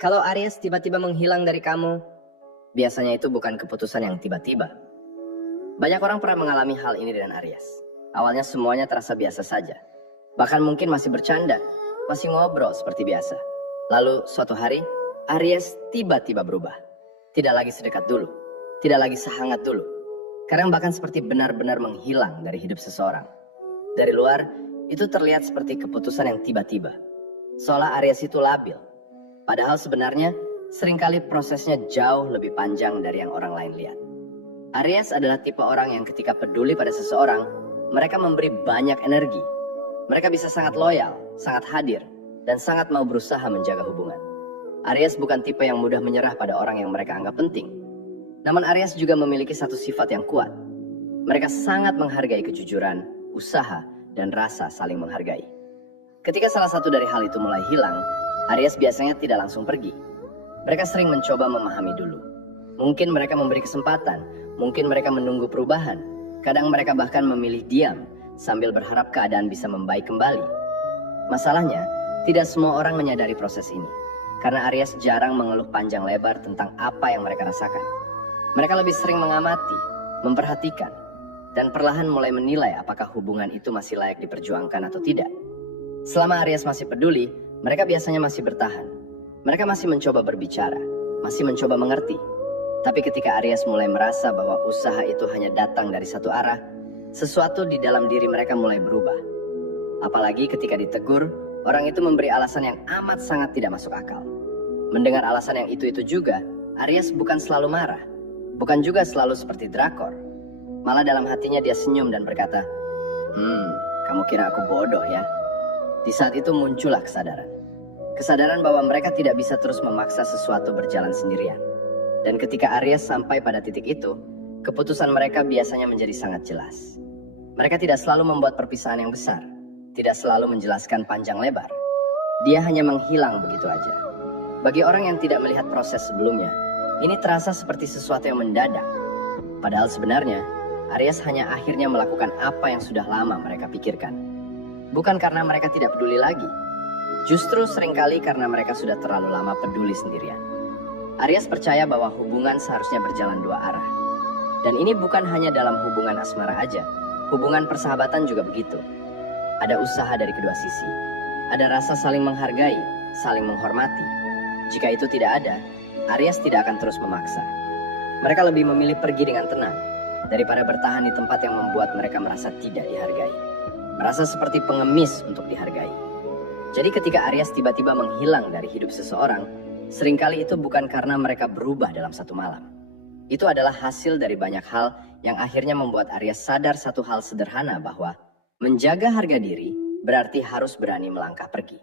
Kalau Aries tiba-tiba menghilang dari kamu, biasanya itu bukan keputusan yang tiba-tiba. Banyak orang pernah mengalami hal ini dengan Aries. Awalnya semuanya terasa biasa saja. Bahkan mungkin masih bercanda, masih ngobrol seperti biasa. Lalu suatu hari, Aries tiba-tiba berubah. Tidak lagi sedekat dulu, tidak lagi sehangat dulu. Kadang bahkan seperti benar-benar menghilang dari hidup seseorang. Dari luar, itu terlihat seperti keputusan yang tiba-tiba. Seolah Aries itu labil. Padahal sebenarnya, seringkali prosesnya jauh lebih panjang dari yang orang lain lihat. Aries adalah tipe orang yang ketika peduli pada seseorang, mereka memberi banyak energi. Mereka bisa sangat loyal, sangat hadir, dan sangat mau berusaha menjaga hubungan. Aries bukan tipe yang mudah menyerah pada orang yang mereka anggap penting. Namun Aries juga memiliki satu sifat yang kuat. Mereka sangat menghargai kejujuran, usaha, dan rasa saling menghargai. Ketika salah satu dari hal itu mulai hilang, Aries biasanya tidak langsung pergi. Mereka sering mencoba memahami dulu. Mungkin mereka memberi kesempatan, mungkin mereka menunggu perubahan. Kadang mereka bahkan memilih diam, sambil berharap keadaan bisa membaik kembali. Masalahnya, tidak semua orang menyadari proses ini. Karena Aries jarang mengeluh panjang lebar tentang apa yang mereka rasakan. Mereka lebih sering mengamati, memperhatikan, dan perlahan mulai menilai apakah hubungan itu masih layak diperjuangkan atau tidak. Selama Aries masih peduli, mereka biasanya masih bertahan. Mereka masih mencoba berbicara, masih mencoba mengerti. Tapi ketika Aries mulai merasa bahwa usaha itu hanya datang dari satu arah, sesuatu di dalam diri mereka mulai berubah. Apalagi ketika ditegur, orang itu memberi alasan yang amat sangat tidak masuk akal. Mendengar alasan yang itu juga, Aries bukan selalu marah. Bukan juga selalu seperti drakor. Malah dalam hatinya dia senyum dan berkata, kamu kira aku bodoh ya? Di saat itu muncullah kesadaran. Kesadaran bahwa mereka tidak bisa terus memaksa sesuatu berjalan sendirian. Dan ketika Aries sampai pada titik itu, keputusan mereka biasanya menjadi sangat jelas. Mereka tidak selalu membuat perpisahan yang besar, tidak selalu menjelaskan panjang lebar. Dia hanya menghilang begitu aja. Bagi orang yang tidak melihat proses sebelumnya, ini terasa seperti sesuatu yang mendadak. Padahal sebenarnya, Aries hanya akhirnya melakukan apa yang sudah lama mereka pikirkan. Bukan karena mereka tidak peduli lagi. Justru seringkali karena mereka sudah terlalu lama peduli sendirian. Aries percaya bahwa hubungan seharusnya berjalan dua arah. Dan ini bukan hanya dalam hubungan asmara aja. Hubungan persahabatan juga begitu. Ada usaha dari kedua sisi. Ada rasa saling menghargai, saling menghormati. Jika itu tidak ada, Aries tidak akan terus memaksa. Mereka lebih memilih pergi dengan tenang daripada bertahan di tempat yang membuat mereka merasa tidak dihargai. Merasa seperti pengemis untuk dihargai. Jadi ketika Aries tiba-tiba menghilang dari hidup seseorang, seringkali itu bukan karena mereka berubah dalam satu malam. Itu adalah hasil dari banyak hal yang akhirnya membuat Aries sadar satu hal sederhana bahwa menjaga harga diri berarti harus berani melangkah pergi.